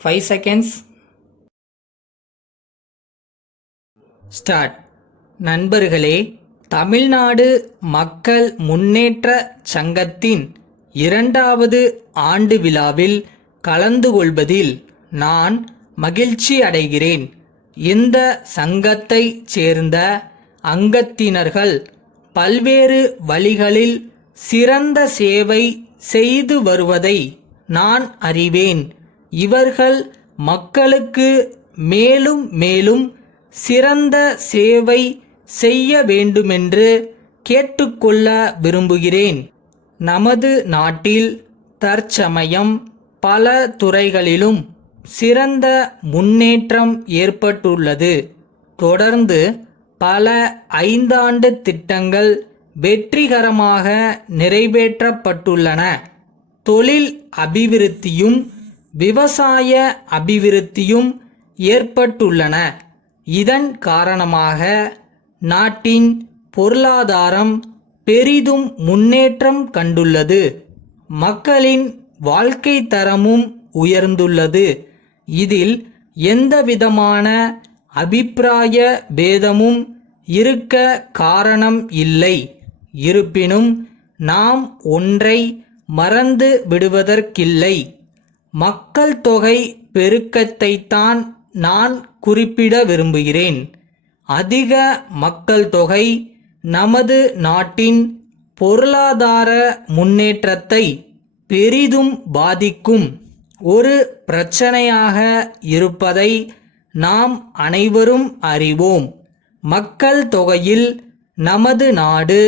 5 seconds. Start. நண்பர்களே, தமிழ்நாடு மக்கள் முன்னேற்ற சங்கத்தின் 2வது ஆண்டு விழாவில் கலந்து கொள்வதில் நான் மகிழ்ச்சி அடைகிறேன். இந்த சங்கத்தைச் சேர்ந்த அங்கத்தினர்கள் பல்வேறு வழிகளில் சிறந்த சேவை செய்து வருவதை நான் அறிவேன். இவர்கள் மக்களுக்கு மேலும் மேலும் சிறந்த சேவை செய்ய வேண்டுமென்று கேட்டுக்கொள்ள விரும்புகிறேன். நமது நாட்டில் தற்சமயம் பல துறைகளிலும் சிறந்த முன்னேற்றம் ஏற்பட்டுள்ளது. தொடர்ந்து பல 5 ஆண்டு திட்டங்கள் வெற்றிகரமாக நிறைவேற்றப்பட்டுள்ளன. தொழில் அபிவிருத்தியும் விவசாய அபிவிருத்தியும் ஏற்பட்டுள்ளன. இதன் காரணமாக நாட்டின் பொருளாதாரம் பெரிதும் முன்னேற்றம் கண்டுள்ளது. மக்களின் வாழ்க்கை தரமும் உயர்ந்துள்ளது. இதில் எந்தவிதமான அபிப்பிராய பேதமும் இருக்க காரணம் இல்லை. இருப்பினும் நாம் ஒன்றை மறந்து விடுவதற்கில்லை. மக்கள் தொகை பெருக்கத்தைத்தான் நான் குறிப்பிட விரும்புகிறேன். அதிக மக்கள் தொகை நமது நாட்டின் பொருளாதார முன்னேற்றத்தை பெரிதும் பாதிக்கும் ஒரு பிரச்சனையாக இருப்பதை நாம் அனைவரும் அறிவோம். மக்கள் தொகையில் நமது நாடு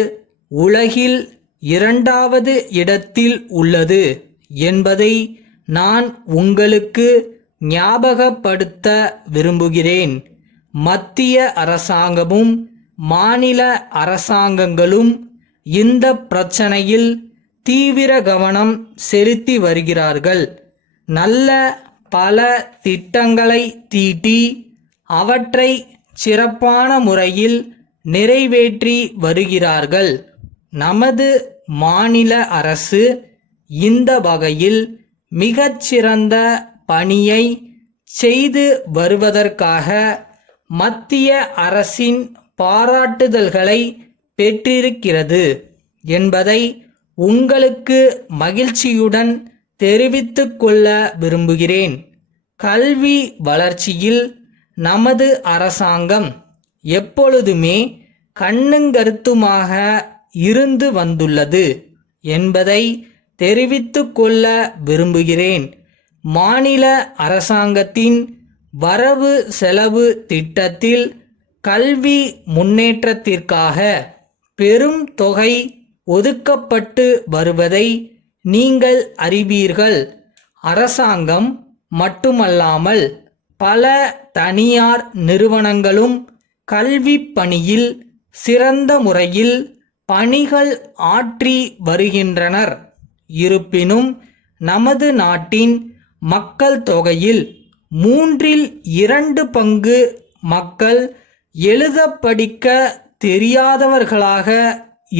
உலகில் 2வது இடத்தில் உள்ளது என்பதை நான் உங்களுக்கு ஞாபகப்படுத்த விரும்புகிறேன். மத்திய அரசாங்கமும் மாநில அரசாங்கங்களும் இந்த பிரச்சனையில் தீவிர கவனம் செலுத்தி வருகிறார்கள். நல்ல பல திட்டங்களை தீட்டி அவற்றை சிறப்பான முறையில் நிறைவேற்றி வருகிறார்கள். நமது மாநில அரசு இந்த வகையில் மிகச்சிறந்த பணியை செய்து வருவதற்காக மத்திய அரசின் பாராட்டுதல்களை பெற்றிருக்கிறது என்பதை உங்களுக்கு மகிழ்ச்சியுடன் தெரிவித்துக் கொள்ள விரும்புகிறேன். கல்வி வளர்ச்சியில் நமது அரசாங்கம் எப்பொழுதுமே கண்ணுங்கருத்துமாக இருந்து வந்துள்ளது என்பதை தெரிவித்துக் கொள்ள விரும்புகிறேன். மாநில அரசாங்கத்தின் வரவு செலவு திட்டத்தில் கல்வி முன்னேற்றத்திற்காக பெரும் தொகை ஒதுக்கப்பட்டு வருவதை நீங்கள் அறிவீர்கள். அரசாங்கம் மட்டுமல்லாமல் பல தனியார் நிறுவனங்களும் கல்வி பணியில் சிறந்த முறையில் பணிகள் ஆற்றி வருகின்றனர். இருப்பினும் நமது நாட்டின் மக்கள் தொகையில் 2/3 பங்கு மக்கள் எழுத படிக்க தெரியாதவர்களாக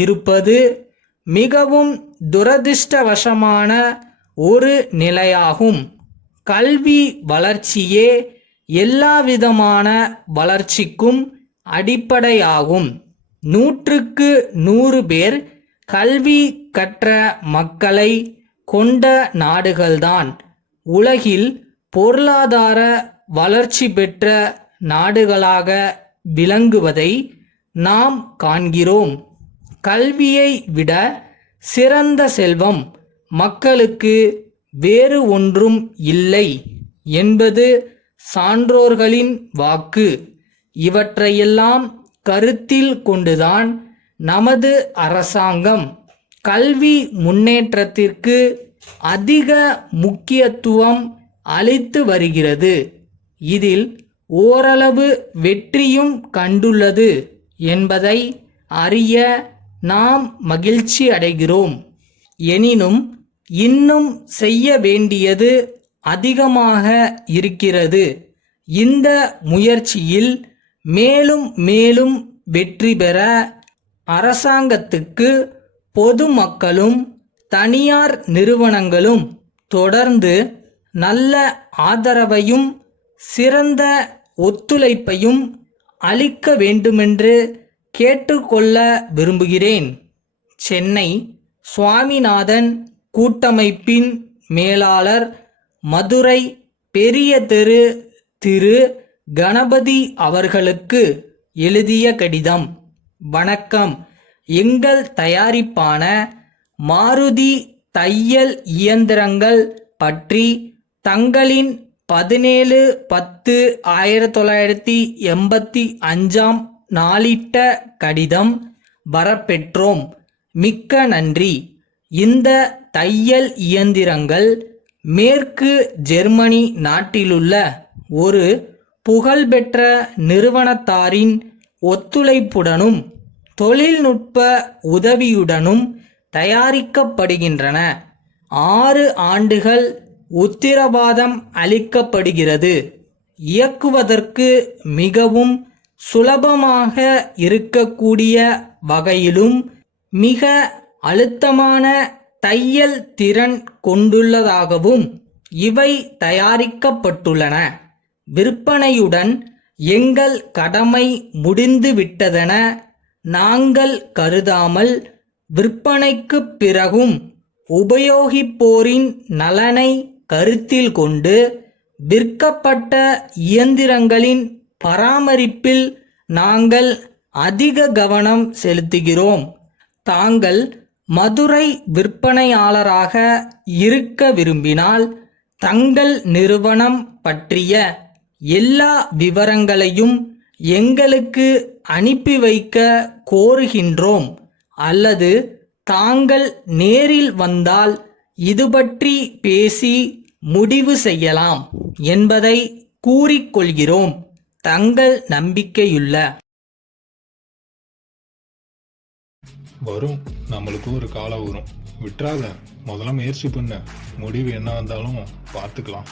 இருப்பது மிகவும் துரதிர்ஷ்டவசமான ஒரு நிலையாகும். கல்வி வளர்ச்சியே எல்லாவிதமான வளர்ச்சிக்கும் அடிப்படையாகும். 100க்கு 100 பேர் கல்வி கற்ற மக்களை கொண்ட நாடுகள்தான் உலகில் பொருளாதார வளர்ச்சி பெற்ற நாடுகளாக விளங்குவதை நாம் காண்கிறோம். கல்வியை விட சிறந்த செல்வம் மக்களுக்கு வேறு ஒன்றும் இல்லை என்பது சான்றோர்களின் வாக்கு. இவற்றையெல்லாம் கருத்தில் கொண்டுதான் நமது அரசாங்கம் கல்வி முன்னேற்றத்திற்கு அதிக முக்கியத்துவம் அளித்து வருகிறது. இதில் ஓரளவு வெற்றியும் கண்டுள்ளது என்பதை அறிய நாம் மகிழ்ச்சி அடைகிறோம். எனினும் இன்னும் செய்ய வேண்டியது அதிகமாக இருக்கிறது. இந்த முயற்சியில் மேலும் மேலும் வெற்றி பெற அரசாங்கத்துக்கு பொதுமக்களும் தனியார் நிறுவனங்களும் தொடர்ந்து நல்ல ஆதரவையும் சிறந்த ஒத்துழைப்பையும் அளிக்க வேண்டுமென்று கேட்டுக்கொள்ள விரும்புகிறேன். சென்னை சுவாமிநாதன் கூட்டமைப்பின் மேலாளர், மதுரை பெரிய தெரு, திரு கணபதி அவர்களுக்கு எழுதிய கடிதம். வணக்கம். எங்கள் தயாரிப்பான மாருதி தையல் இயந்திரங்கள் பற்றி தங்களின் 17/10/1985 நாளிட்ட கடிதம் வரப்பெற்றோம். மிக்க நன்றி. இந்த தையல் இயந்திரங்கள் மேற்கு ஜெர்மனி நாட்டிலுள்ள ஒரு புகழ்பெற்ற நிறுவனத்தாரின் ஒத்துழைப்புடனும் தொழில்நுட்ப உதவியுடனும் தயாரிக்கப்படுகின்றன. 6 ஆண்டுகள் உத்தரவாதம் அளிக்கப்படுகிறது. இயக்குவதற்கு மிகவும் சுலபமாக இருக்கக்கூடிய வகையிலும் மிக அழுத்தமான தையல் திறன் கொண்டுள்ளதாகவும் இவை தயாரிக்கப்பட்டுள்ளன. விற்பனையுடன் எங்கள் கடமை முடிந்துவிட்டதென நாங்கள் கருதாமல், விற்பனைக்குப் பிறகும் உபயோகிப்போரின் நலனை கருத்தில் கொண்டு விற்கப்பட்ட இயந்திரங்களின் பராமரிப்பில் நாங்கள் அதிக கவனம் செலுத்துகிறோம். தாங்கள் மதுரை விற்பனையாளராக இருக்க விரும்பினால் தங்கள் நிறுவனம் பற்றிய எல்லா விவரங்களையும் எங்களுக்கு அனுப்பி வைக்க கோருகின்றோம். அல்லது தாங்கள் நேரில் வந்தால் இது பற்றி பேசி முடிவு செய்யலாம் என்பதை கூறிக்கொள்கிறோம். தங்கள் நம்பிக்கையுள்ள வரும். நம்மளுக்கு ஒரு காலம் வரும். விட்டுறாத. முதல்ல முயற்சி பண்ண. முடிவு என்ன வந்தாலும் பார்த்துக்கலாம்.